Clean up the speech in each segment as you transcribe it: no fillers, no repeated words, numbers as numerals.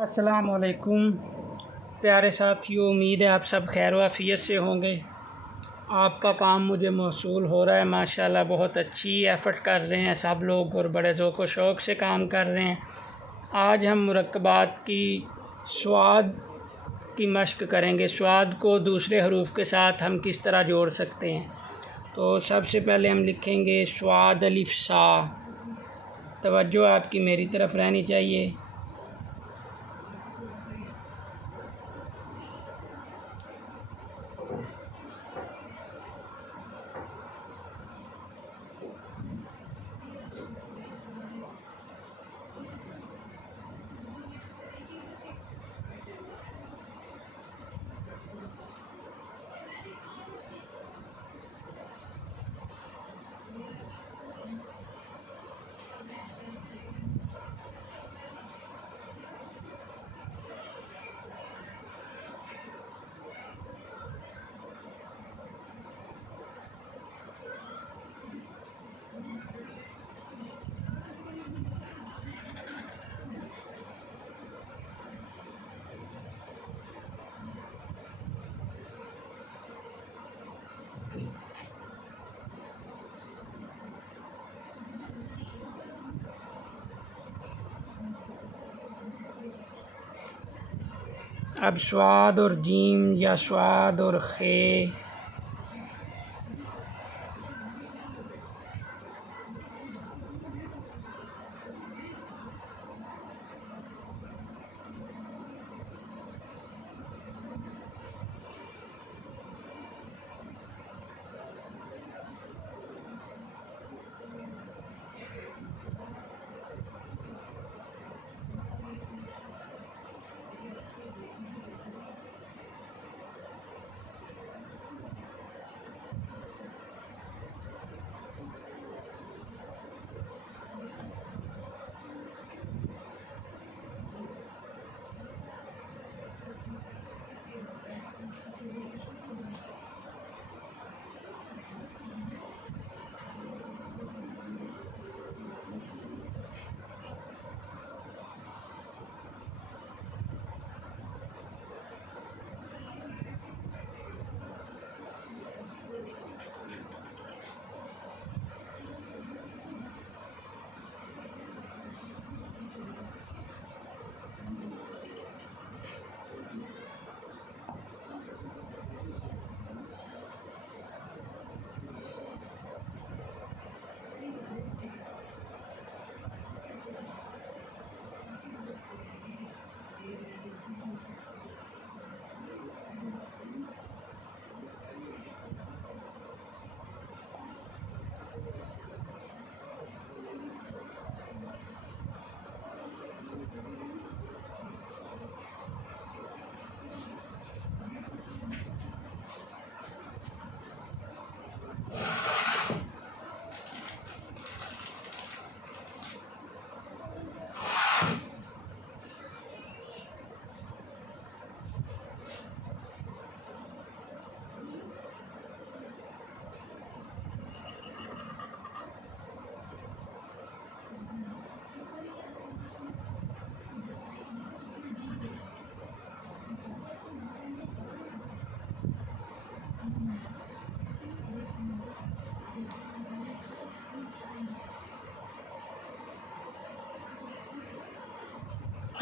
अस्सलाम वालेकुम प्यारे साथियों, उम्मीद है आप सब खैर व आफियत से होंगे। आपका काम मुझे मौसूल हो रहा है माशाल्लाह। बहुत अच्छी एफ़र्ट कर रहे हैं सब लोग और बड़े ज़ौक़ व शौक़ से काम कर रहे हैं। आज हम मुरक्कबात की स्वाद की मश्क करेंगे। स्वाद को दूसरे हरूफ के साथ हम किस तरह जोड़ सकते हैं। तो सबसे पहले हम लिखेंगे स्वाद अलिफ सा। तवज्जो आपकी मेरी तरफ रहनी चाहिए। अब स्वाद और जीम या स्वाद और खे।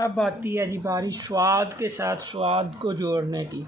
अब आती है जी बारी स्वाद के साथ स्वाद को जोड़ने की।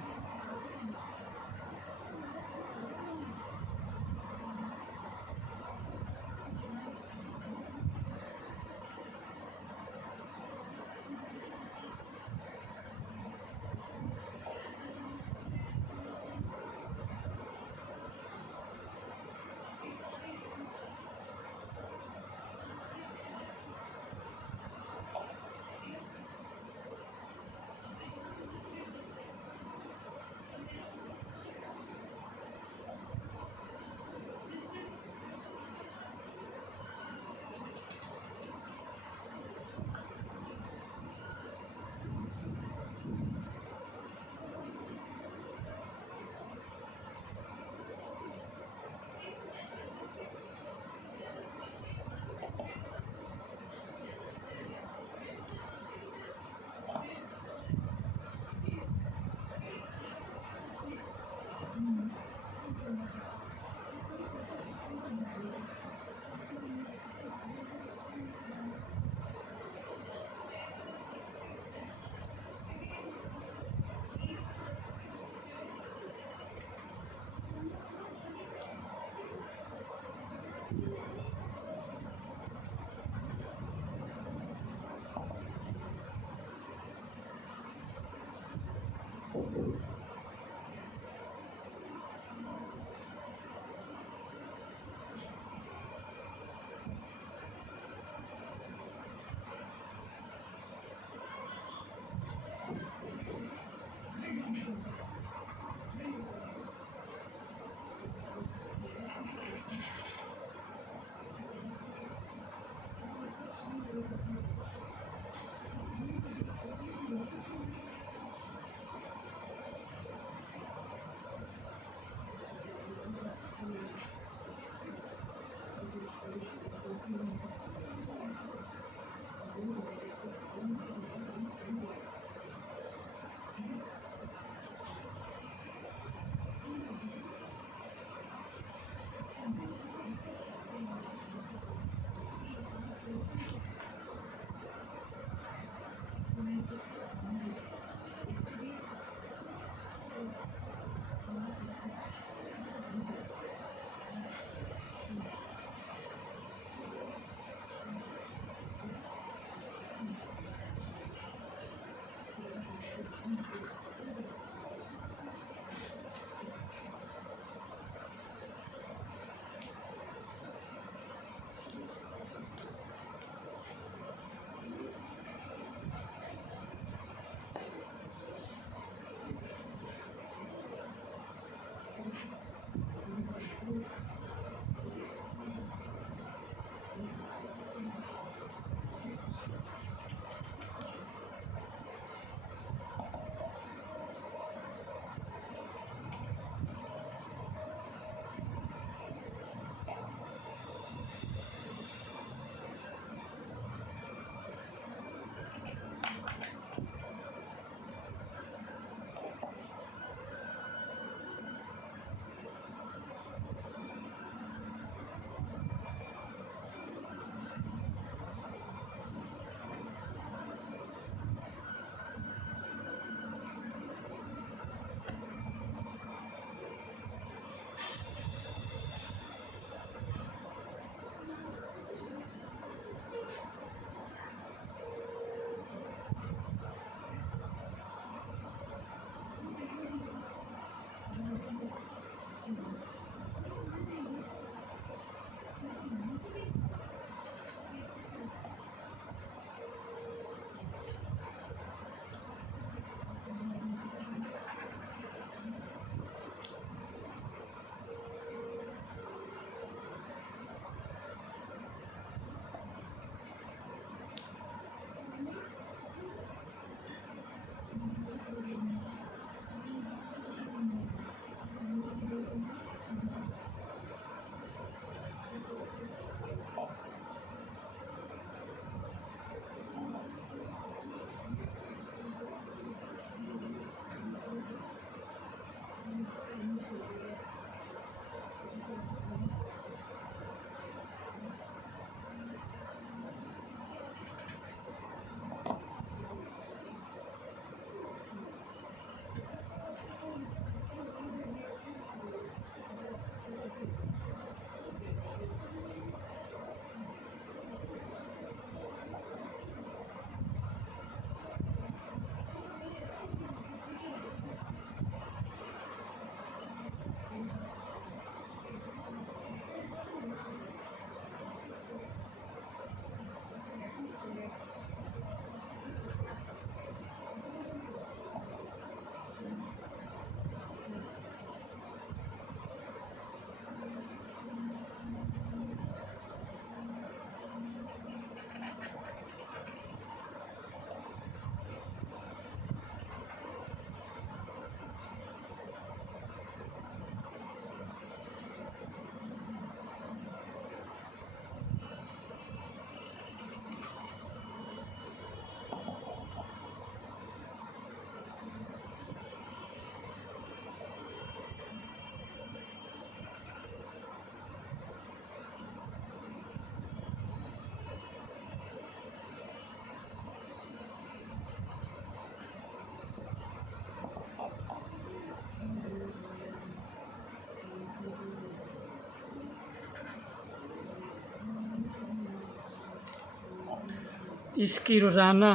इसकी रोज़ाना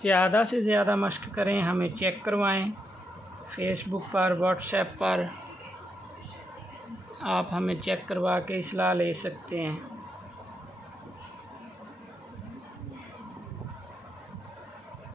ज़्यादा से ज़्यादा मशक करें, हमें चेक करवाएं। फेसबुक पर, व्हाट्सएप पर आप हमें चेक करवा के इस्लाह ले सकते हैं।